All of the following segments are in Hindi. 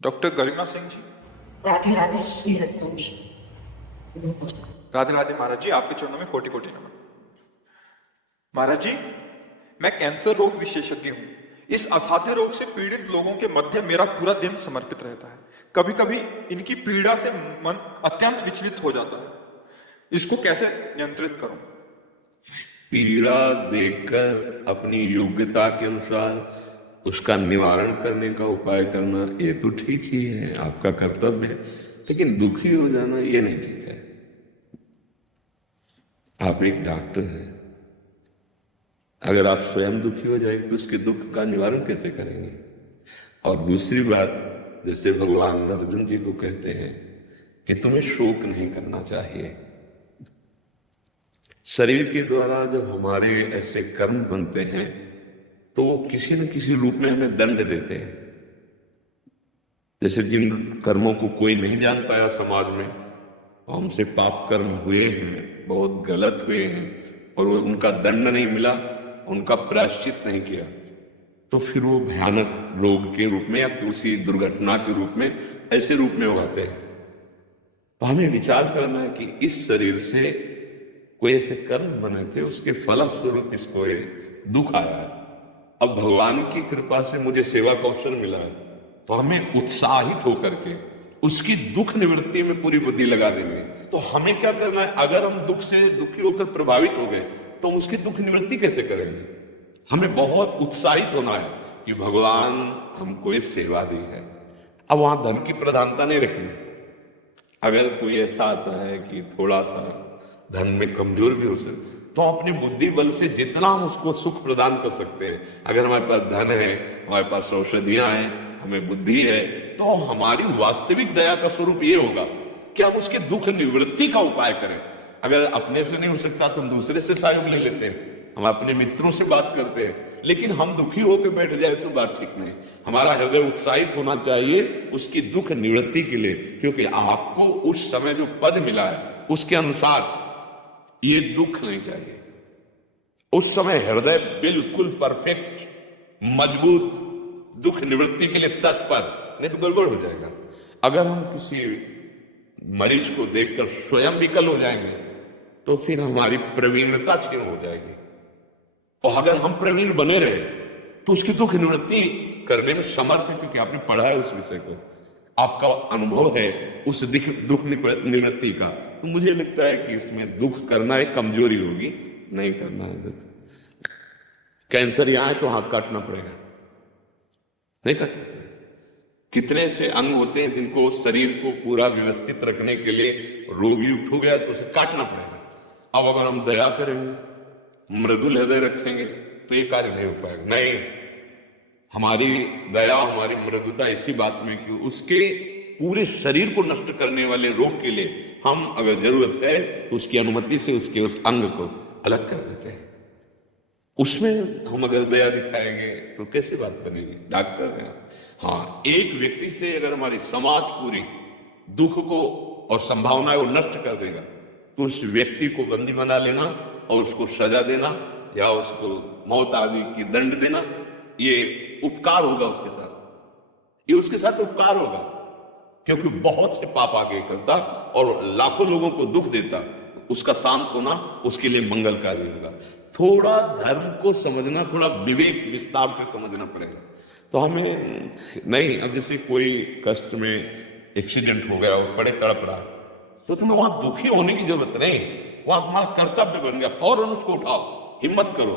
डॉक्टर गरिमा सिंह जी। राधे राधे श्री हरिवंश। राधे राधे महाराज जी, आपके चरणों में कोटि कोटि नमन। महाराज जी, मैं कैंसर रोग विशेषज्ञ हूँ। इस असाध्य रोग से पीड़ित लोगों के मध्य मेरा पूरा दिन समर्पित रहता है। कभी कभी इनकी पीड़ा से मन अत्यंत विचलित हो जाता है। इसको कैसे नियंत्रित करूं? पीड़ा देखकर अपनी योग्यता के अनुसार उसका निवारण करने का उपाय करना ये तो ठीक ही है, आपका कर्तव्य है। लेकिन दुखी हो जाना ये नहीं ठीक है। आप एक डॉक्टर हैं, अगर आप स्वयं दुखी हो जाएंगे तो उसके दुख का निवारण कैसे करेंगे? और दूसरी बात, जैसे भगवान अर्जुन जी को कहते हैं कि तुम्हें शोक नहीं करना चाहिए। शरीर के द्वारा जब हमारे ऐसे कर्म बनते हैं तो वो किसी न किसी रूप में हमें दंड देते हैं। जैसे जिन कर्मों को कोई नहीं जान पाया समाज में, हमसे पाप कर्म हुए हैं, बहुत गलत हुए हैं और उनका दंड नहीं मिला, उनका प्रायश्चित नहीं किया, तो फिर वो भयानक रोग के रूप में या किसी दुर्घटना के रूप में ऐसे रूप में उगाते हैं। तो हमें विचार करना है कि इस शरीर से कोई ऐसे कर्म बने थे, उसके फलस्वरूप इसको ये दुख आया है। अब भगवान की कृपा से मुझे सेवा का अवसर मिला है, तो हमें उत्साहित होकर के उसकी दुख निवृत्ति में पूरी बुद्धि लगा देनी है। तो हमें क्या करना है? अगर हम दुख से दुखी होकर प्रभावित हो गए तो हम उसकी दुख निवृत्ति कैसे करेंगे? हमें बहुत उत्साहित होना है कि भगवान हमको ये सेवा दी है। अब वहां धन की प्रधानता नहीं रखनी। अगर कोई ऐसा आता है कि थोड़ा सा धन में कमजोर भी हो सकते, तो अपनी बुद्धि बल से जितना हम उसको सुख प्रदान कर सकते हैं। अगर हमारे पास धन है, हमारे पास औषधियां हैं, हमें बुद्धि है, तो हमारी वास्तविक दया का स्वरूप ये होगा कि हम उसके दुख निवृत्ति का उपाय करें। अगर अपने से नहीं हो सकता तो हम दूसरे से सहयोग ले लेते हैं, हम अपने मित्रों से बात करते हैं। लेकिन हम दुखी होकर बैठ जाए तो बात ठीक नहीं। हमारा हृदय उत्साहित होना चाहिए उसकी दुख निवृत्ति के लिए, क्योंकि आपको उस समय जो पद मिला है उसके अनुसार ये दुख नहीं चाहिए। उस समय हृदय बिल्कुल परफेक्ट, मजबूत, दुख निवृत्ति के लिए तत्पर, नहीं तो गड़बड़ हो जाएगा। अगर हम किसी मरीज को देखकर स्वयं विकल हो जाएंगे तो फिर हमारी प्रवीणता क्षीण हो जाएगी। और अगर हम प्रवीण बने रहे तो उसकी दुख निवृत्ति करने में समर्थ है, क्योंकि आपने पढ़ा है उस विषय को, आपका अनुभव है उस दुख निवृत्ति का। तो मुझे लगता है कि इसमें दुख करना एक कमजोरी होगी, नहीं करना है दुख। कैंसर यहां है तो हाथ काटना पड़ेगा, नहीं काटना पड़ेगा। कितने से अंग होते हैं जिनको शरीर को पूरा व्यवस्थित रखने के लिए रोग युक्त हो गया तो उसे काटना पड़ेगा। अब अगर हम दया करेंगे, मृदुल हृदय रखेंगे तो ये कार्य नहीं हो पाएगा। नहीं, हमारी दया, हमारी मृदुता इसी बात में कि उसके पूरे शरीर को नष्ट करने वाले रोग के लिए हम अगर जरूरत है तो उसकी अनुमति से उसके उस अंग को अलग कर देते हैं। उसमें हम अगर दया दिखाएंगे तो कैसे बात बनेगी? डॉक्टर है। हाँ, एक व्यक्ति से अगर हमारी समाज पूरी दुख को और संभावनाएं को नष्ट कर देगा तो उस व्यक्ति को बंदी बना लेना और उसको सजा देना या उसको मौत आदि की दंड देना, ये उपकार होगा उसके साथ, ये उसके साथ उपकार होगा। क्योंकि बहुत से पाप आगे करता और लाखों लोगों को दुख देता, उसका शांत होना उसके लिए मंगलकारी होगा। थोड़ा धर्म को समझना, थोड़ा विवेक विस्तार से समझना पड़ेगा। तो हमें नहीं, अब जैसे कोई कष्ट में एक्सीडेंट हो गया और बड़े तड़प रहा तो तुम्हें वहां दुखी होने की जरूरत नहीं, वहां तुम्हारा कर्तव्य बन गया, फौरन उसको उठाओ, हिम्मत करो।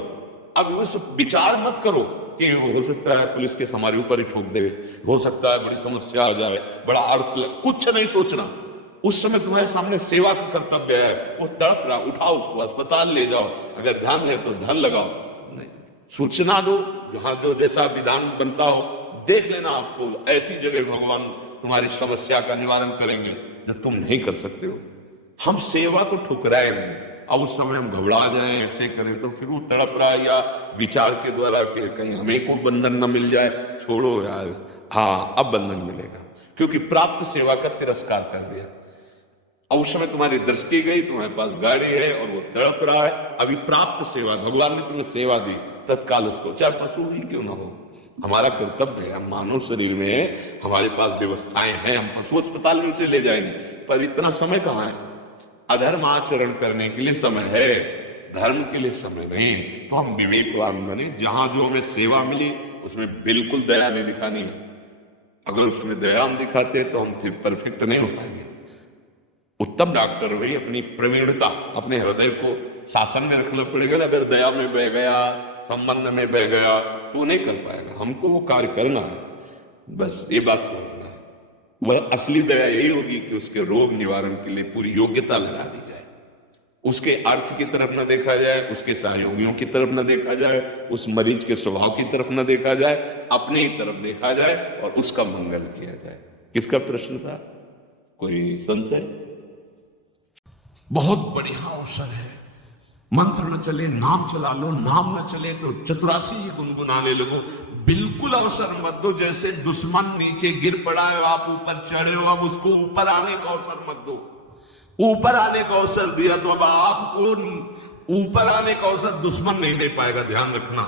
अब उस विचार मत करो कि हो सकता है पुलिस के हमारे ऊपर ही ठोक दे, हो सकता है बड़ी समस्या आ जाए, बड़ा अर्थ कुछ नहीं सोचना। उस समय तुम्हारे सामने सेवा का कर्तव्य है, वो तड़प रहा, उठाओ उसको, अस्पताल ले जाओ, अगर धन है तो धन लगाओ, नहीं सूचना दो, जहां जो जैसा विधान बनता हो देख लेना। आपको ऐसी जगह भगवान तुम्हारी समस्या का निवारण करेंगे जो तुम नहीं कर सकते हो। हम सेवा को ठुकराए नहीं। अब उस समय हम घबरा जाएं, ऐसे करें तो फिर वो तड़प रहा है या विचार के द्वारा कि कहीं हमें कोई बंधन न मिल जाए, छोड़ो यार। हाँ, अब बंधन मिलेगा क्योंकि प्राप्त सेवा का तिरस्कार कर दिया। अब उस समय तुम्हारी दृष्टि गई, तुम्हारे पास गाड़ी है और वो तड़प रहा है। अभी प्राप्त सेवा, भगवान ने तुम्हें सेवा दी, तत्काल उसको, चाहे पशु ही क्यों ना हो, हमारा कर्तव्य है, हम मानव शरीर में है, हमारे पास व्यवस्थाएं हैं, हम पशु अस्पताल में उसे ले जाएंगे, पर इतना समय कहाँ है? अधर्म आचरण करने के लिए समय है, धर्म के लिए समय नहीं। तो हम विवेकवान बने, जहां जो हमें सेवा मिली उसमें बिल्कुल दया नहीं दिखानी है। अगर उसमें दया हम दिखाते तो हम फिर परफेक्ट नहीं हो पाएंगे। उत्तम डॉक्टर वही अपनी प्रवीणता, अपने हृदय को शासन में रखना पड़ेगा। अगर दया में बह गया, संबंध में बह गया तो नहीं कर पाएगा। हमको वो कार्य करना है, बस ये बात समझना है। वह असली दया यही होगी कि उसके रोग निवारण के लिए पूरी योग्यता लगा दी जाए, उसके अर्थ की तरफ न देखा जाए, उसके सहयोगियों की तरफ न देखा जाए, उस मरीज के स्वभाव की तरफ न देखा जाए, अपने ही तरफ देखा जाए और उसका मंगल किया जाए। किसका प्रश्न था? कोई संशय? बहुत बढ़िया अवसर है। मंत्र न चले नाम चला लो, नाम न चले तो चतुरासी ही गुनगुनाने लगो। बिल्कुल अवसर मत दो। जैसे दुश्मन नीचे गिर पड़ा है, आप ऊपर चढ़े हो, अब उसको ऊपर आने का अवसर मत दो। ऊपर आने का अवसर दिया तो अब आपको ऊपर आने का अवसर दुश्मन नहीं दे पाएगा। ध्यान रखना,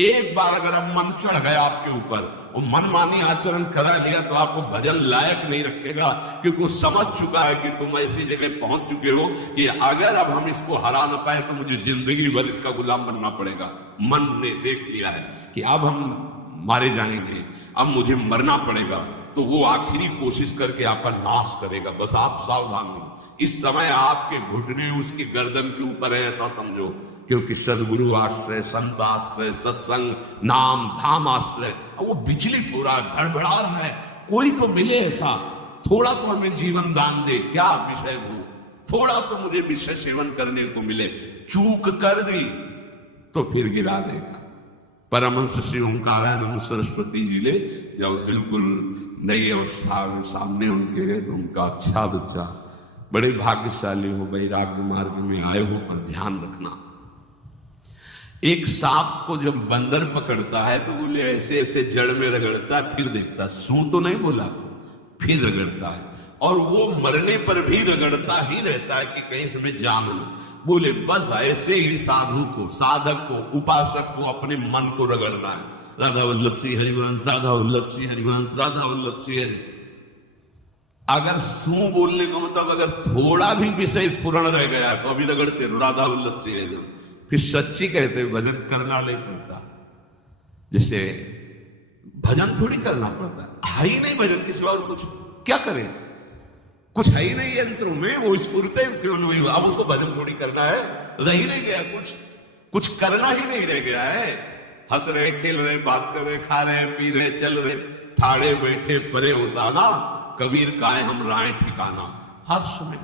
एक बार अगर अब मन चढ़ गया आपके ऊपर और मनमानी आचरण करा लिया तो आपको भजन लायक नहीं रखेगा, क्योंकि वो समझ चुका है कि तुम ऐसी जगह पहुंच चुके हो कि अगर अब हम इसको हरा न पाए तो मुझे जिंदगी भर इसका गुलाम बनना पड़ेगा। मन ने देख लिया है कि अब हम मारे जाएंगे, अब मुझे मरना पड़ेगा, तो वो आखिरी कोशिश करके आपका नाश करेगा। बस आप सावधान हो। इस समय आपके घुटने उसकी गर्दन के ऊपर है, ऐसा समझो, क्योंकि सदगुरु आश्रय, संत आश्रय, सत्संग, नाम धाम आश्रय, वो विचलित हो रहा है, गड़बड़ा रहा है। कोई तो मिले ऐसा, थोड़ा तो हमें जीवन दान दे। क्या विषय हो, थोड़ा तो मुझे विषय सेवन करने को मिले। चूक कर दी तो फिर गिरा देगा। परमहंस श्री ओंकारानंद सरस्वती जी ने जब बिल्कुल नई अवस्था में सामने उनके गए तो उनका अच्छा बच्चा, बड़े भाग्यशाली हो, वैराग्य मार्ग में आए हो, पर ध्यान रखना, एक सांप को जब बंदर पकड़ता है तो बोले ऐसे ऐसे जड़ में रगड़ता है, फिर देखता, सू तो नहीं बोला, फिर रगड़ता है, और वो मरने पर भी रगड़ता ही रहता है कि कहीं इसमें जान लो। बोले बस ऐसे ही साधु को, साधक को, उपासक को अपने मन को रगड़ना है। राधा वल्लभ सिंह हरिवंश, राधा वल्लभ सिंह हरिवंश, राधा वल्लभ सिंह हरि। अगर सू बोलने का मतलब अगर थोड़ा भी विषय स्फुरण रह गया तो अभी रगड़ते राधा वल्लभ सिंह हरि, फिर सच्ची कहते भजन करना नहीं पड़ता। जैसे भजन थोड़ी करना पड़ता है ही नहीं, भजन किसी और कुछ क्या करें, कुछ है ही नहीं यंत्रों में, वो स्फूर्ते क्यों नहीं हुआ। अब उसको भजन थोड़ी करना है, रह ही नहीं गया, कुछ करना ही नहीं रह गया है। हंस रहे, खेल रहे, बात कर रहे, खा रहे, पी रहे, चल रहे, ठाड़े बैठे परे होता ना, कबीर काहे हम राय ठिकाना, हर समय।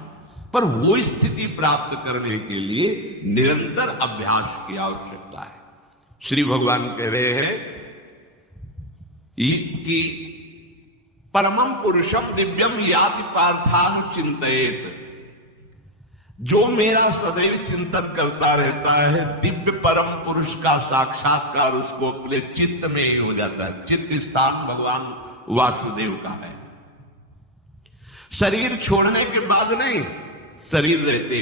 पर वो स्थिति प्राप्त करने के लिए निरंतर अभ्यास की आवश्यकता है। श्री भगवान कह रहे हैं कि परमं पुरुषम दिव्यम याति पार्थानुचिंतयेत, जो मेरा सदैव चिंतन करता रहता है, दिव्य परम पुरुष का साक्षात्कार उसको अपने चित्त में ही हो जाता है। चित्त स्थान भगवान वासुदेव का है। शरीर छोड़ने के बाद नहीं, शरीर रहते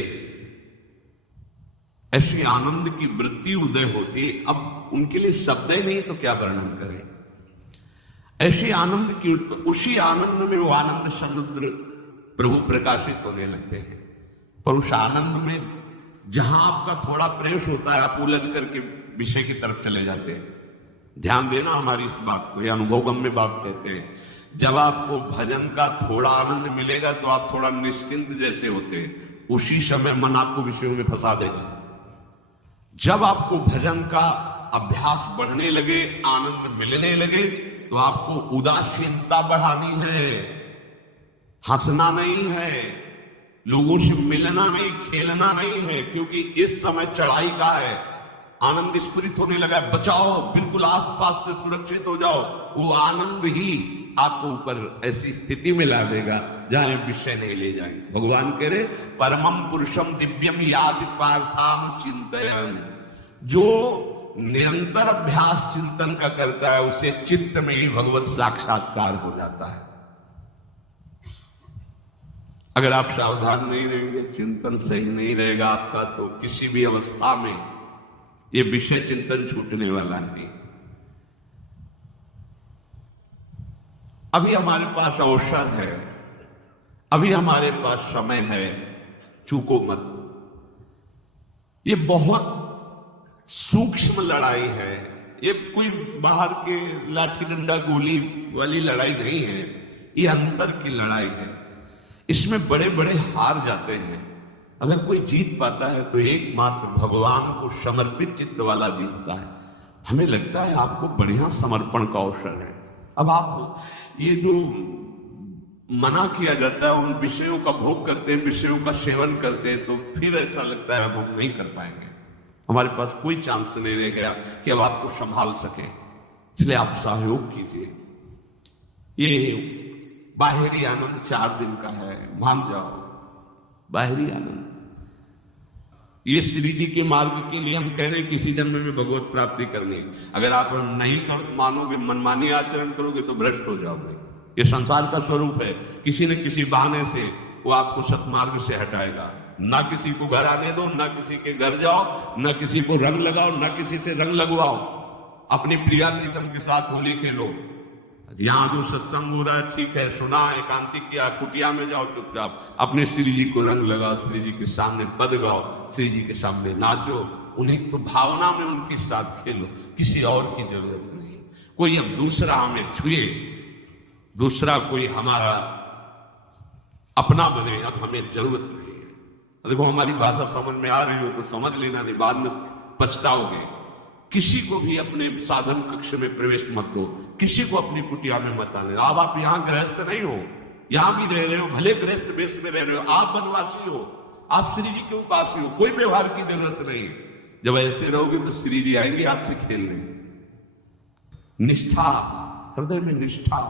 ऐसी आनंद की वृत्ति उदय होती। अब उनके लिए शब्द ही नहीं तो क्या वर्णन करें। ऐसी आनंद की, उसी आनंद में वो आनंद समुद्र प्रभु प्रकाशित होने लगते हैं। पर उस आनंद में जहां आपका थोड़ा प्रवेश होता है, आप उलझ करके विषय की तरफ चले जाते हैं। ध्यान देना हमारी इस बात को, ये अनुभवगम में बात कहते हैं। जब आपको भजन का थोड़ा आनंद मिलेगा तो आप थोड़ा निश्चिंत जैसे होते हैं, उसी समय मन आपको विषयों में फंसा देगा। जब आपको भजन का अभ्यास बढ़ने लगे, आनंद मिलने लगे, तो आपको उदासीनता बढ़ानी है, हंसना नहीं है, लोगों से मिलना नहीं, खेलना नहीं है, क्योंकि इस समय चढ़ाई का है। आनंद स्फुरित होने लगा, बचाओ, बिल्कुल आसपास से सुरक्षित हो जाओ। वो आनंद ही आपको ऊपर ऐसी स्थिति में ला देगा जहां विषय नहीं ले जाएंगे। भगवान कह रहे परमं पुरुषम दिव्यम याति पार्थानुचिंतयन्, जो निरंतर अभ्यास चिंतन का करता है उसे चित्त में ही भगवत साक्षात्कार हो जाता है। अगर आप सावधान नहीं रहेंगे, चिंतन सही नहीं रहेगा आपका, तो किसी भी अवस्था में ये विषय चिंतन छूटने वाला नहीं। अभी हमारे पास अवसर है, अभी हमारे पास समय है, चूको मत। ये बहुत सूक्ष्म लड़ाई है, ये कोई बाहर के लाठी डंडा गोली वाली लड़ाई नहीं है, ये अंतर की लड़ाई है। इसमें बड़े बड़े हार जाते हैं, अगर कोई जीत पाता है तो एकमात्र भगवान को समर्पित चित्त वाला जीतता है। हमें लगता है आपको बढ़िया समर्पण का अवसर है। अब आप ये जो मना किया जाता है उन विषयों का भोग करते हैं, विषयों का सेवन करते हैं, तो फिर ऐसा लगता है अब हम नहीं कर पाएंगे, हमारे पास कोई चांस नहीं रह गया कि अब आपको संभाल सके। इसलिए आप सहयोग कीजिए। ये बाहरी आनंद 4 दिन का है, मान जाओ, बाहरी आनंद। ये श्री जी के मार्ग के लिए हम कह रहे हैं किसी जन्म में भगवत प्राप्ति करनी। अगर आप नहीं कर मानोगे, मनमानी आचरण करोगे तो भ्रष्ट हो जाओगे। ये संसार का स्वरूप है, किसी न किसी बहाने से वो आपको सतमार्ग से हटाएगा। ना किसी को घर आने दो, ना किसी के घर जाओ, ना किसी को रंग लगाओ, ना किसी से रंग लगवाओ। अपनी प्रिया प्रीतम के साथ होली खेलो। यहां जो सत्संग हो रहा है ठीक है, सुना, एकांतिक किया, कुटिया में जाओ चुपचाप, अपने श्री जी को रंग लगाओ, श्री जी के सामने पद गाओ, श्री जी के सामने नाचो, उन्हें तो भावना में उनके साथ खेलो, किसी और की जरूरत नहीं। कोई अब दूसरा हमें छुए, दूसरा कोई हमारा अपना बने, अब हमें जरूरत नहीं है। देखो हमारी भाषा समझ में आ रही हो तो समझ लेना, नहीं बाद में पछताओगे। किसी को भी अपने साधन कक्ष में प्रवेश मत दो, किसी को अपनी कुटिया में मत आने। अब आप यहाँ गृहस्थ नहीं हो, यहां भी रह रहे हो, भले गृहस्थ वेश में रह रहे हो, आप वनवासी हो, आप श्री जी के उपासी हो, कोई व्यवहार की जरूरत नहीं। जब ऐसे रहोगे तो श्री जी आएंगे आपसे खेलने। निष्ठा, हृदय में निष्ठा।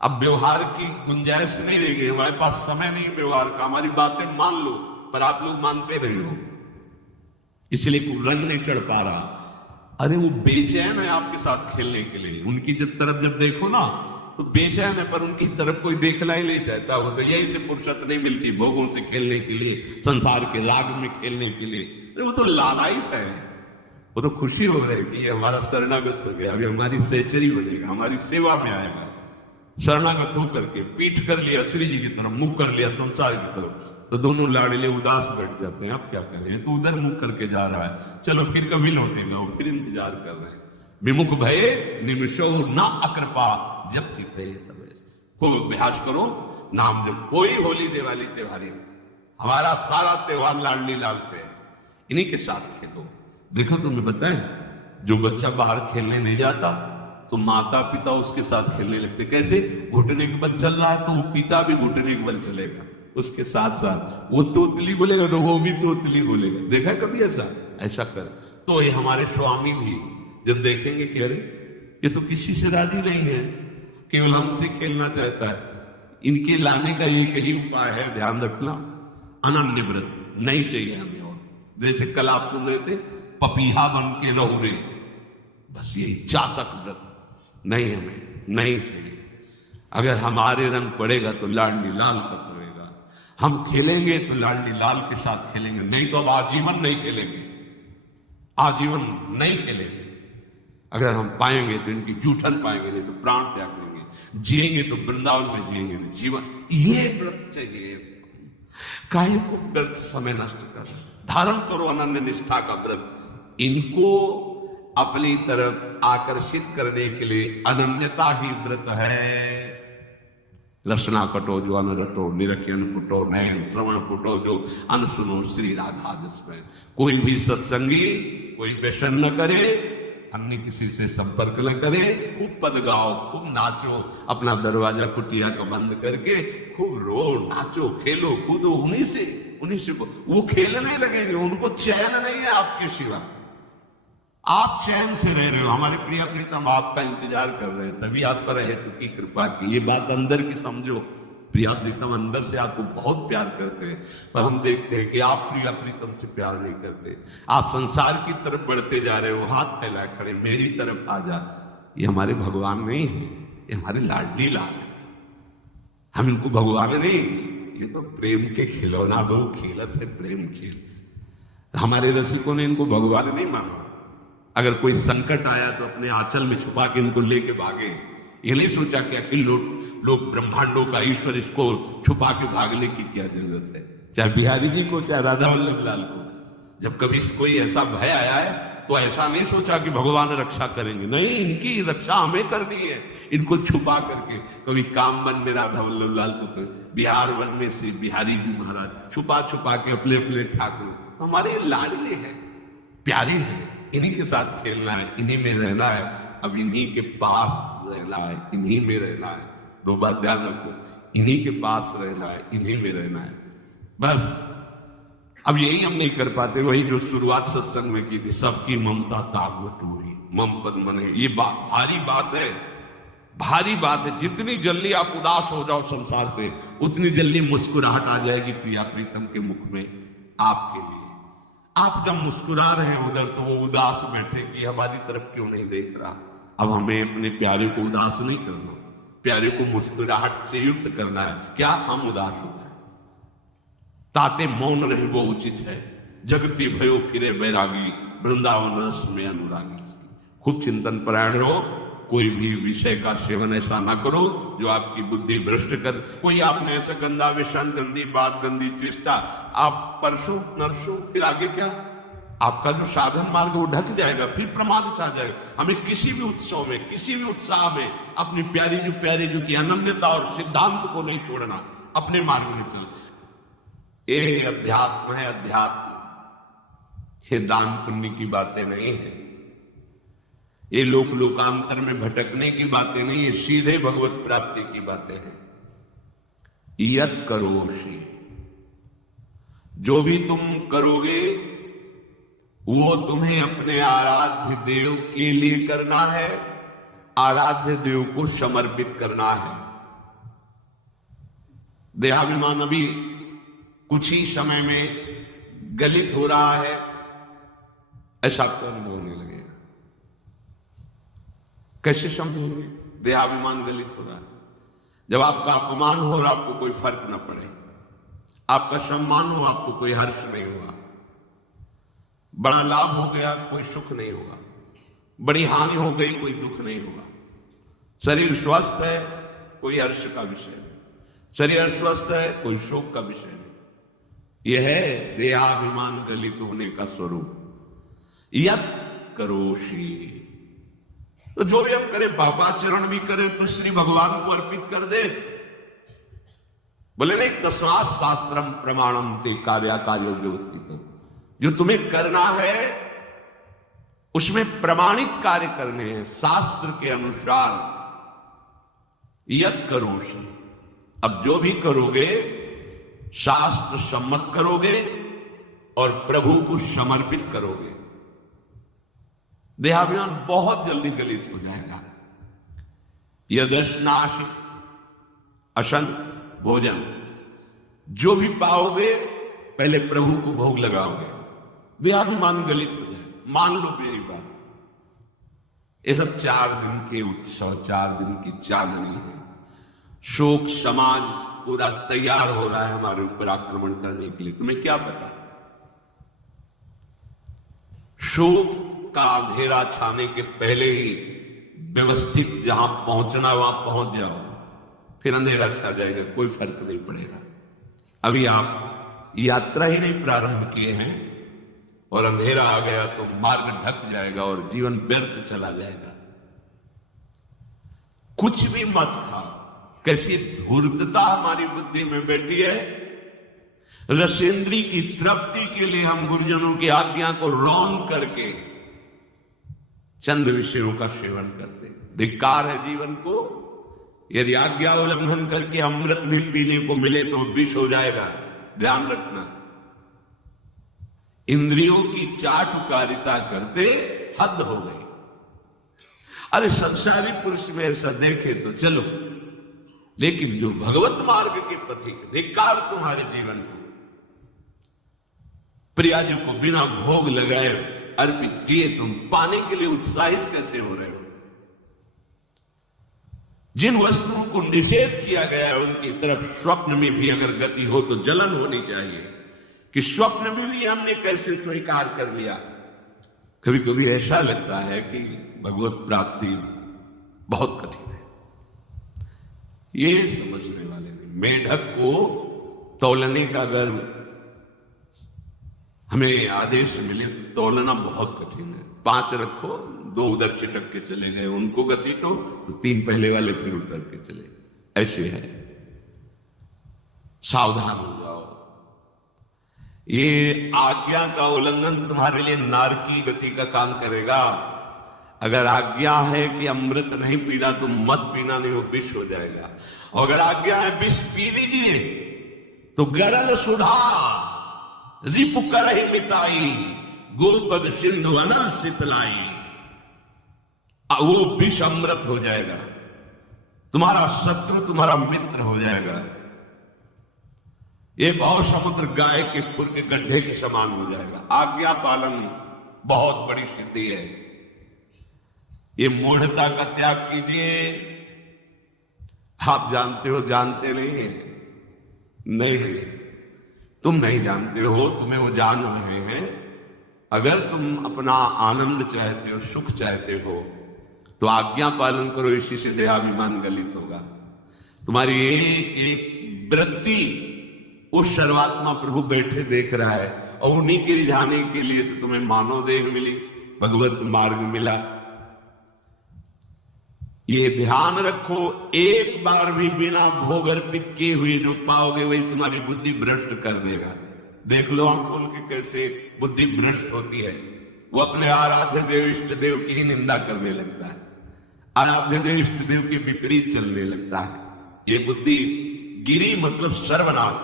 अब व्यवहार की गुंजाइश नहीं रह गई, हमारे पास समय नहीं व्यवहार का। हमारी बातें मान लो पर आप लोग मानते नहीं हो, इसलिए कोई रंग नहीं चढ़ पा रहा। अरे वो बेचैन है आपके साथ खेलने के लिए, उनकी तरफ जब देखो ना तो बेचैन है, पर उनकी तरफ कोई देखना ही नहीं चाहता हो। तो यही से फुर्सत नहीं मिलती भोगों से खेलने के लिए, संसार के राग में खेलने के लिए। अरे वो तो लालायित है, वो तो खुशी हो रही है कि हमारा शरणागत हो गया, अभी हमारी सहचरी बनेगा, हमारी सेवा में आएगा। शरणागत होकर के पीठ कर लिया श्री जी की तरफ, मुख कर लिया संसार की तरफ, तो दोनों लाडले उदास बैठ जाते हैं। अब क्या करें, तो उधर मुख करके जा रहा है, चलो फिर कभी लौटेगा, वो फिर इंतजार कर रहे हैं। विमुख भये निमिषो ना अकृपा, जब चिते तब ऐसे। खूब अभ्यास करो नाम जब। कोई होली दिवाली त्योहारी, हमारा सारा त्योहार लाडली लाल से है, इन्हीं के साथ खेलो। देखो तुम्हें बताएं, जो बच्चा बाहर खेलने नहीं जाता तो माता पिता उसके साथ खेलने लगते। कैसे? घुटने के बल चल रहा है तो पिता भी घुटने के बल चलेगा, उसके साथ साथ वो तोतली बोलेगा तो वो भी तोतली बोलेगा। देखा कभी ऐसा? ऐसा कर। तो ये हमारे स्वामी भी जब देखेंगे कि अरे ये तो किसी से राजी नहीं है, केवल हमसे खेलना चाहता है, इनके लाने का एक ही उपाय है, ध्यान रखना, अनन्य व्रत नहीं चाहिए हमें। और जैसे कल आप सुन रहे थे, पपीहा बन के रहो रे, बस यही चातक व्रत नहीं, हमें नहीं चाहिए। अगर हमारे रंग पड़ेगा तो लाडली लाल का पड़ेगा, हम खेलेंगे तो लाडली लाल के साथ खेलेंगे, नहीं तो अब आजीवन नहीं खेलेंगे, आजीवन नहीं खेलेंगे। अगर हम पाएंगे तो इनकी जूठन पाएंगे, नहीं तो प्राण त्याग देंगे। जिएंगे तो वृंदावन में जिएंगे, जीवन ये व्रत चाहिए। काहे को व्यर्थ समय नष्ट कर, धारण करो अनन्य निष्ठा का व्रत। इनको अपनी तरफ आकर्षित करने के लिए अनन्यता ही व्रत है। रसना कटो जो अन रटो, निरखियन फुटो, नयन श्रवण फुटो जो अन सुनो, श्री राधा जिसमें। कोई भी सत्संगी कोई व्यसन न करे, अन्य किसी से संपर्क न करे, खूब पद गाओ, खूब नाचो, अपना दरवाजा कुटिया का बंद करके खूब रो, नाचो, खेलो, कूदो, उन्हीं से वो खेलने लगेंगे। उनको चैन नहीं है आपके सिवा, आप चैन से रह रहे हो। हमारे प्रिय प्रीतम आपका इंतजार कर रहे हैं, तभी आप पर है की कृपा की। ये बात अंदर की समझो, प्रिया प्रीतम अंदर से आपको बहुत प्यार करते हैं, पर हम देखते हैं कि आप प्रिया प्रीतम से प्यार नहीं करते। आप संसार की तरफ बढ़ते जा रहे हो, हाथ फैला खड़े, मेरी तरफ आ जा। ये हमारे भगवान नहीं है, ये हमारे लाडली लाल है। हम इनको भगवान नहीं, ये तो प्रेम के खिलौना दो, खेलत है प्रेम खेल। हमारे रसिकों ने इनको भगवान नहीं माना। अगर कोई संकट आया तो अपने आंचल में छुपा के इनको लेके भागे, ये नहीं सोचा कि अखिल लोग ब्रह्मांडों का ईश्वर, इसको छुपा के भागने की क्या जरूरत है। चाहे बिहारी जी को, चाहे राधा वल्लभ लाल को, जब कभी कोई ऐसा भय आया है तो ऐसा नहीं सोचा कि भगवान रक्षा करेंगे, नहीं, इनकी रक्षा हमें कर दी है, इनको छुपा करके। कभी काम वन में राधा वल्लभ लाल को, बिहार वन में से बिहारी जी महाराज छुपा छुपा के अपने अपने ठाकुर हमारे लाडले हैं, प्यारे हैं, इन्हीं के साथ खेलना है, इन्हीं में रहना है, अब इन्हीं के पास रहना है, इन्हीं में रहना है। दो बात ध्यान रखो, इन्हीं के पास रहना है, इन्हीं में रहना है, बस। अब यही हम नहीं कर पाते, वही जो शुरुआत सत्संग में की थी, सबकी ममता ताग में तूरी मम पद मने। ये भारी बात है, भारी बात है। जितनी जल्दी आप उदास हो जाओ संसार से, उतनी जल्दी मुस्कुराहट आ जाएगी प्रिया प्रीतम के मुख में आपके लिए। आप जब मुस्कुरा रहे हैं उधर, तो वो उदास बैठे कि हमारी तरफ क्यों नहीं देख रहा। अब हमें अपने प्यारे को उदास नहीं करना, प्यारे को मुस्कुराहट से युक्त करना है। क्या हम उदास हो जाए, ताते मौन रहे वो उचित है। जगती भयो फिरे बैरागी, वृंदावन रस में अनुरागी। खूब चिंतन परायण रहो, कोई भी विषय का सेवन ऐसा ना करो जो आपकी बुद्धि भ्रष्ट कर। कोई आपने ऐसा गंदा विषय, गंदी बात, गंदी चेष्टा, आप परसों नरसों, फिर आगे क्या, आपका जो साधन मार्ग वो ढक जाएगा, फिर प्रमाद छा जाएगा। हमें किसी भी उत्सव में, किसी भी उत्साह में अपनी प्यारी जो की अनन्यता और सिद्धांत को नहीं छोड़ना, अपने मार्ग में चल। ये अध्यात्म है, अध्यात्म, ये दान पुण्य की बातें नहीं है, ये लोकांतर में भटकने की बातें नहीं है, सीधे भगवत प्राप्ति की बातें हैं। यत करोषि, जो भी तुम करोगे वो तुम्हें अपने आराध्य देव के लिए करना है, आराध्य देव को समर्पित करना है। देहाभिमान अभी कुछ ही समय में गलित हो रहा है, ऐसा आपको अनुभव होने लगेगा। कैसे समझेंगे? देहाभिमान गलित हो रहा है। जब आपका अपमान हो और आपको कोई फर्क न पड़े, आपका सम्मान हो, आपको कोई हर्ष नहीं हुआ, बड़ा लाभ हो गया, कोई सुख नहीं होगा, बड़ी हानि हो गई, कोई दुख नहीं होगा। शरीर स्वस्थ है, कोई हर्ष का विषय नहीं, शरीर अस्वस्थ है, कोई शोक का विषय नहीं। यह है देहाभिमान गलित होने का स्वरूप। यत करोषि, तो जो भी हम करें, पापाचरण भी करें तो श्री भगवान को अर्पित कर दे। बोले नहीं, तस्मात् शास्त्रम प्रमाणम ते कार्याकार्यो व्यवस्थित। जो तुम्हें करना है उसमें प्रमाणित कार्य करने हैं, शास्त्र के अनुसार। यत करोषि, अब जो भी करोगे शास्त्र सम्मत करोगे और प्रभु को समर्पित करोगे। देहाभिमान बहुत जल्दी गलित हो जाएगा। यदश्नाश अशन भोजन, जो भी पाओगे पहले प्रभु को भोग लगाओगे, देहाभिमान गलित हो जाए। मान लो मेरी बात, ये सब 4 दिन के उत्सव, 4 दिन की चांदनी है। शोक समाज पूरा तैयार हो रहा है हमारे ऊपर आक्रमण करने के लिए। तुम्हें क्या पता, शोक का अंधेरा छाने के पहले ही व्यवस्थित जहां पहुंचना वहां पहुंच जाओ, फिर अंधेरा छा जाएगा, कोई फर्क नहीं पड़ेगा। अभी आप यात्रा ही नहीं प्रारंभ किए हैं और अंधेरा आ गया तो मार्ग ढक जाएगा और जीवन व्यर्थ चला जाएगा। कुछ भी मत खाओ। कैसी धूर्तता हमारी बुद्धि में बैठी है। रसेंद्री की तृप्ति के लिए हम गुरुजनों की आज्ञा को रौन करके चंद विषयों का सेवन करते। धिक्कार है जीवन को। यदि आज्ञा उल्लंघन करके अमृत भी पीने को मिले तो विष हो जाएगा, ध्यान रखना। इंद्रियों की चाटुकारिता करते हद हो गई। अरे संसारी पुरुष में ऐसा देखे तो चलो, लेकिन जो भगवत मार्ग के पथिक, धिक्कार तुम्हारे जीवन को। प्रिया जी को बिना भोग लगाए अर्पित किए तुम पाने के लिए उत्साहित कैसे हो रहे हो? जिन वस्तुओं को निषेध किया गया है उनकी तरफ स्वप्न में भी अगर गति हो तो जलन होनी चाहिए कि स्वप्न में भी हमने कैसे स्वीकार कर लिया। कभी कभी ऐसा लगता है कि भगवत प्राप्ति बहुत कठिन है, ये समझने वाले नहीं। मेढक को तौलने का अगर हमें आदेश मिले तो तौलना बहुत कठिन है। 5 रखो, 2 उधर छिटक के चले गए, उनको घसीटो तो 3 पहले वाले फिर उतर के चले, ऐसे है। सावधान हो जाओ। ये आज्ञा का उल्लंघन तुम्हारे लिए नारकी गति का काम करेगा। अगर आज्ञा है कि अमृत नहीं पीना तो मत पीना, नहीं वो विष हो जाएगा। और अगर आज्ञा है विष पी लीजिए तो गरल सुधा रिपु करहि मिताई, गोपद सिंधु अनल शीतलाई। वो विष अमृत हो जाएगा, तुम्हारा शत्रु तुम्हारा मित्र हो जाएगा। ये बहुत समुद्र गाय के खुर के गड्ढे के समान हो जाएगा। आज्ञा पालन बहुत बड़ी सिद्धि है। ये मूढ़ता का त्याग कीजिए। आप जानते हो, जानते नहीं है, नहीं तुम नहीं जानते हो, तुम्हें वो जान रहे हैं। अगर तुम अपना आनंद चाहते हो, सुख चाहते हो तो आज्ञा पालन करो, इसी से देहाभिमान गलित होगा। तुम्हारी एक वृत्ति उस सर्वात्मा प्रभु बैठे देख रहा है, और उन्हीं के रिझाने के लिए तो तुम्हें मानव देह मिली, भगवत मार्ग मिला। ये ध्यान रखो, एक बार भी बिना भोग अर्पित किए हुए जो पाओगे वही तुम्हारी बुद्धि भ्रष्ट कर देगा। देख लो आंख खोल के कैसे बुद्धि भ्रष्ट होती है। वो अपने आराध्य देव इष्ट देव की ही निंदा करने लगता है, आराध्य देव इष्ट देव के विपरीत चलने लगता है। ये बुद्धि गिरी मतलब सर्वनाश,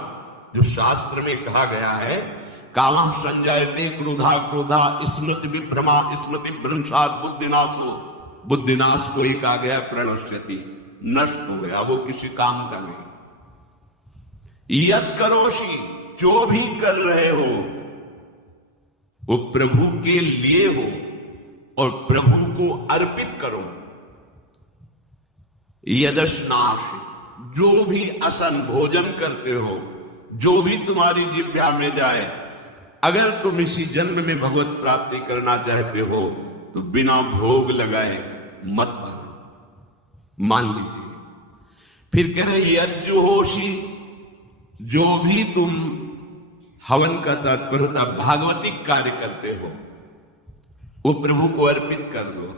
जो शास्त्र में कहा गया है, कामा संजायते क्रोधा क्रोधा स्मृति विभ्रमा स्मृति भ्रंशात् बुद्धिनाशो। बुद्धिनाश को ही कहा गया प्रणश्यति, नष्ट हो गया, वो किसी काम का नहीं। यत करोषि, जो भी कर रहे हो वो प्रभु के लिए हो और प्रभु को अर्पित करो। यदश्नासि, जो भी असन भोजन करते हो, जो भी तुम्हारी जिह्वा में जाए, अगर तुम इसी जन्म में भगवत प्राप्ति करना चाहते हो तो बिना भोग लगाए मत पाना, मान लीजिए। फिर कह रहे यज्जुहोषि, जो भी तुम हवन का तात्पर्य भागवतिक कार्य करते हो वो प्रभु को अर्पित कर दो,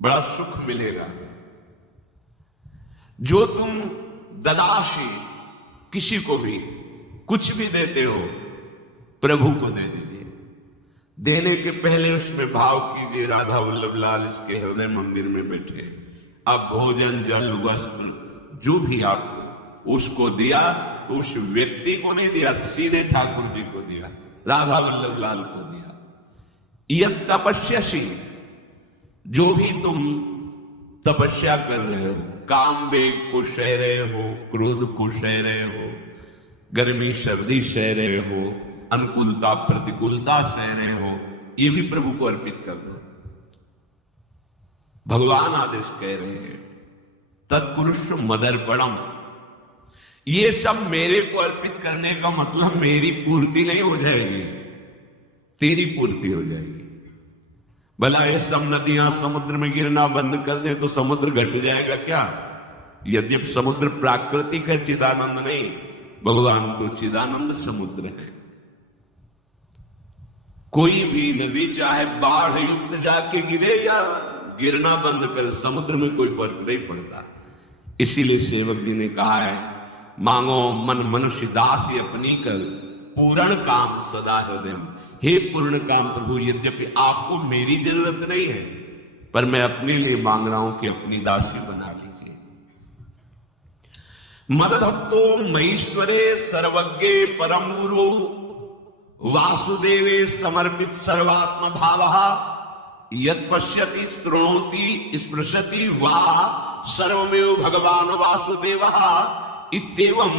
बड़ा सुख मिलेगा। जो तुम ददाशी, किसी को भी कुछ भी देते हो प्रभु को दे दीजिए। देने के पहले उसमें भाव कीजिए, राधा वल्लभ लाल इसके हृदय मंदिर में बैठे। अब भोजन जल वस्त्र जो भी आपको उसको दिया तो उस व्यक्ति को नहीं दिया, सीधे ठाकुर जी को दिया, राधा वल्लभ लाल को दिया। यत् तपस्यासी, जो भी तुम तपस्या कर रहे हो, काम वेग को सह रहे हो, क्रोध को सह रहे हो, गर्मी सर्दी सह रहे हो, अनुकूलता प्रतिकूलता सह रहे हो, ये भी प्रभु को अर्पित कर दो। भगवान आदेश कह रहे हैं तत्पुरुष मदर्पणम। ये सब मेरे को अर्पित करने का मतलब मेरी पूर्ति नहीं हो जाएगी, तेरी पूर्ति हो जाएगी। भला ये सब नदियां समुद्र में गिरना बंद कर दे तो समुद्र घट जाएगा क्या? यद्यप समुद्र प्राकृतिक है, चिदानंद नहीं, भगवान तो चिदानंद समुद्र है। कोई भी नदी चाहे बाढ़ युक्त जाके गिरे या गिरना बंद करे, समुद्र में कोई फर्क नहीं पड़ता। इसीलिए सेवक जी ने कहा है, मांगो मन मनुष्य दास अपनी कर, पूर्ण काम सदा हृदय। हे पूर्ण काम प्रभु, यद्यपि आपको मेरी जरूरत नहीं है पर मैं अपने लिए मांग रहा हूं कि अपनी दासी बना लीजिए। मद भक्तो महेश्वरे सर्वज्ञे परम गुरु वासुदेवे समर्पित सर्वात्म भावः यत् पश्यति शृणोति स्पृशति वा सर्वमेव भगवान वासुदेवः इत्येवं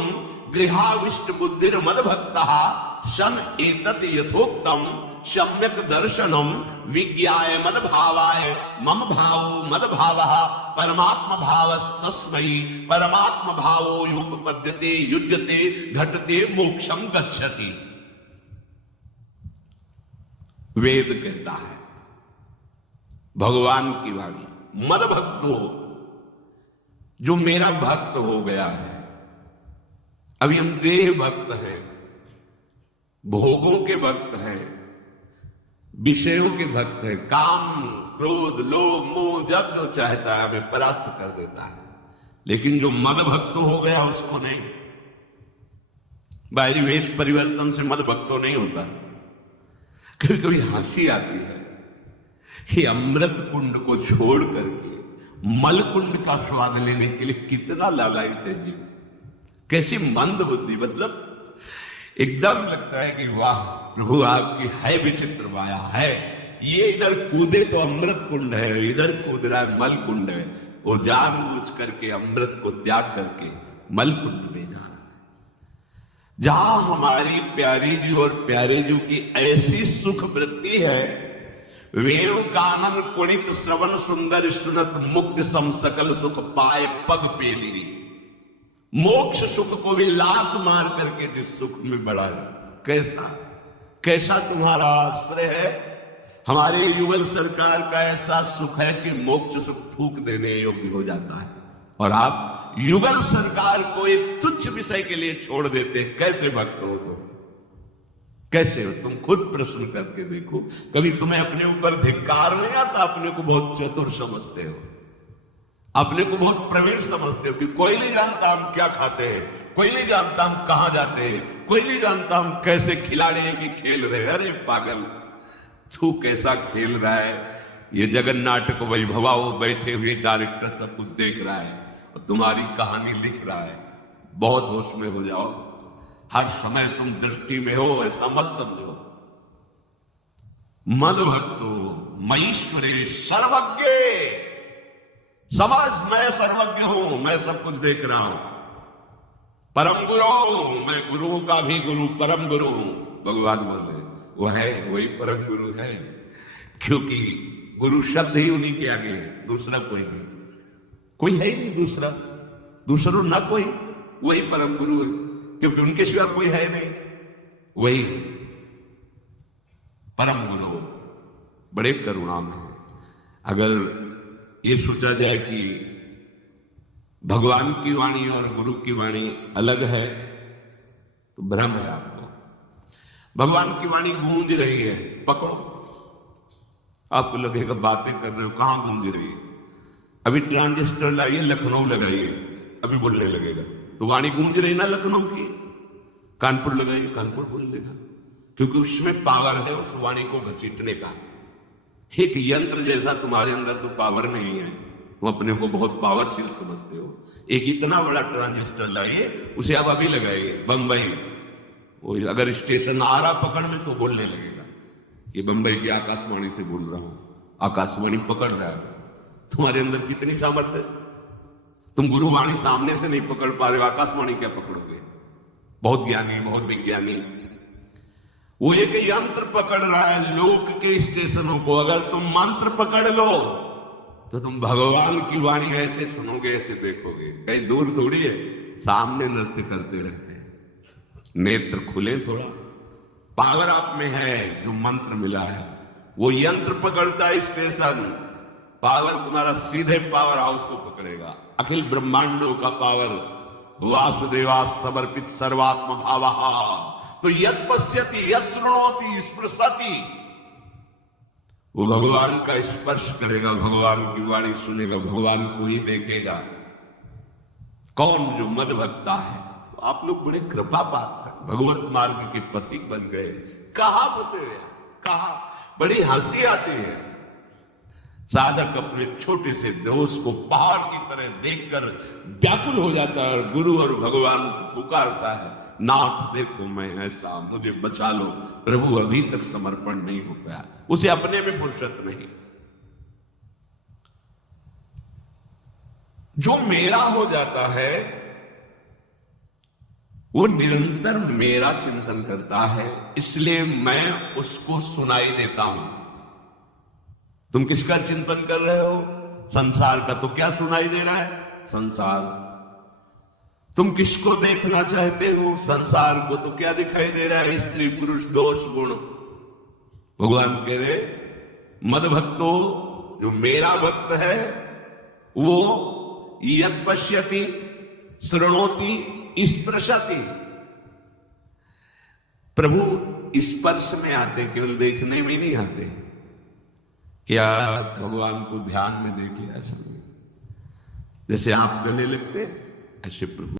गृहाविष्ट बुद्धिर मदभक्तः सन एतत् यथोक्तम सम्यक दर्शनम विज्ञाय मदभावाय मम भावो मदभावः परमात्म भावस्तस्मै परमात्म भावो युपपद्यते युज्यते घटते मोक्षम गच्छति। वेद कहता है, भगवान की वाणी, मद भक्तो, जो मेरा भक्त हो गया है, अभी हम देह भक्त हैं, भोगों के भक्त हैं, विषयों के भक्त हैं, काम क्रोध लोभ मोह जब जो चाहता है हमें परास्त कर देता है। लेकिन जो मद भक्त हो गया उसको नहीं, बाहरी वेश परिवर्तन से मद भक्तो नहीं होता। कभी कभी हंसी आती है कि अमृत कुंड को छोड़ करके मल कुंड का स्वाद लेने के लिए कितना लालायित है जीव, कैसी मंद बुद्धि। मतलब एकदम लगता है कि वाह प्रभु आपकी है विचित्र माया है। ये इधर कूदे तो अमृत कुंड है, इधर कूद रहा है मल कुंड है। वो जानबूझ करके अमृत को त्याग करके मल कुंड में जा रहा है। जहां हमारी प्यारी जी और प्यारे जी की ऐसी सुख वृत्ति है, वेणु कानन कुणित श्रवण सुंदर सुनत मुक्ति सम सकल सुख पाए पग पेली। मोक्ष सुख को भी लात मार करके जिस सुख में बढ़ा है, कैसा कैसा तुम्हारा आश्रय है। हमारे युगल सरकार का ऐसा सुख है कि मोक्ष सुख थूक देने योग्य हो जाता है, और आप युगल सरकार को एक तुच्छ विषय के लिए छोड़ देते। कैसे भक्त हो तुम, कैसे हो तुम? खुद प्रश्न करके देखो। कभी तुम्हें अपने ऊपर धिक्कार नहीं आता? अपने को बहुत चतुर समझते हो, अपने को बहुत प्रवीण समझते हो कि कोई नहीं जानता हम क्या खाते हैं, कोई नहीं जानता हम कहां जाते हैं, कोई नहीं जानता हम कैसे खिलाड़ी हैं कि खेल रहे हैं। अरे पागल, तू कैसा खेल रहा है? ये जगन्नाटक वैभवा वो बैठे हुए डायरेक्टर सब कुछ देख रहा है और तुम्हारी कहानी लिख रहा है। बहुत होश में हो जाओ, हर समय तुम दृष्टि में हो ऐसा मत समझो। मद भक्तो मईश्वरे सर्वज्ञ, समझ मैं सर्वज्ञ हूं, मैं सब कुछ देख रहा हूं। परम गुरु, मैं गुरुओं का भी गुरु, परम गुरु हूं। भगवान बोले वो है, वही परम गुरु है, क्योंकि गुरु शब्द ही उन्हीं के आगे है, दूसरा कोई नहीं, कोई है ही नहीं दूसरा, दूसरा ना कोई, वही परम गुरु है, क्योंकि उनके सिवा कोई है नहीं, वही परम गुरु। बड़े करुणा में है। अगर ये सोचा जाए कि भगवान की वाणी और गुरु की वाणी अलग है तो भ्रम है आपको। भगवान की वाणी गूंज रही है, पकड़ो, आपको लगेगा बातें कर रहे हो, कहां गूंज रही है? अभी ट्रांजिस्टर लाइए, लखनऊ लगाइए, अभी बोलने लगेगा, तो वाणी गूंज रही ना लखनऊ की। कानपुर लगाइए, कानपुर बोल लेगा, क्योंकि उसमें पावर है उस वाणी को घसीटने का। एक यंत्र जैसा तुम्हारे अंदर तो पावर नहीं है, तुम अपने को बहुत पावरफुल समझते हो। एक इतना बड़ा ट्रांजिस्टर लाइए, उसे आप अभी लगाइए बंबई, वो अगर स्टेशन आ रहा पकड़ में तो बोलने लगेगा, ये बंबई की आकाशवाणी से बोल रहा हूं, आकाशवाणी पकड़ रहा है। तुम्हारे अंदर कितनी सामर्थ्य है? तुम गुरुवाणी सामने से नहीं पकड़ पा रहे हो, आकाशवाणी क्या पकड़ोगे? बहुत ज्ञानी, बहुत विज्ञानी, वो एक यंत्र पकड़ रहा है लोक के स्टेशनों को। अगर तुम मंत्र पकड़ लो तो तुम भगवान की वाणी ऐसे सुनोगे, ऐसे देखोगे, कहीं दूर थोड़ी है, सामने नृत्य करते रहते हैं। नेत्र खुले थोड़ा, पावर आप में है, जो मंत्र मिला है वो यंत्र पकड़ता है स्टेशन, पावर तुम्हारा सीधे पावर हाउस को पकड़ेगा। अखिल ब्रह्मांडों का पावर वासुदेवा समर्पित सर्वात्म भावः, तो यत् पश्यति यत् शृणोति स्पृशति, वो भगवान का स्पर्श करेगा, भगवान की वाणी सुनेगा, भगवान को ही देखेगा। कौन? जो मद भक्ता है। तो आप लोग बड़े कृपा पात्र हैं, भगवत मार्ग के पथिक बन गए। कहां बसे, कहां? बड़ी हंसी आती है। साधक अपने छोटे से दोष को पहाड़ की तरह देखकर व्याकुल हो जाता है और गुरु और भगवान से पुकारता है, नाथ देखो मैं ऐसा, मुझे बचा लो। प्रभु अभी तक समर्पण नहीं हो पाया, उसे अपने में फुर्सत नहीं। जो मेरा हो जाता है वो निरंतर मेरा चिंतन करता है, इसलिए मैं उसको सुनाई देता हूं। तुम किसका चिंतन कर रहे हो? संसार का। तो क्या सुनाई दे रहा है? संसार। तुम किसको देखना चाहते हो? संसार को। तो क्या दिखाई दे रहा है? स्त्री पुरुष दोष गुण। भगवान कह रहे मद भक्तो, जो मेरा भक्त है वो यत् पश्यति शृणोति स्पृशति। प्रभु स्पर्श में आते, केवल देखने में नहीं आते। क्या भगवान को ध्यान में देख लिया समझे? जैसे आप गले लगते ऐसे प्रभु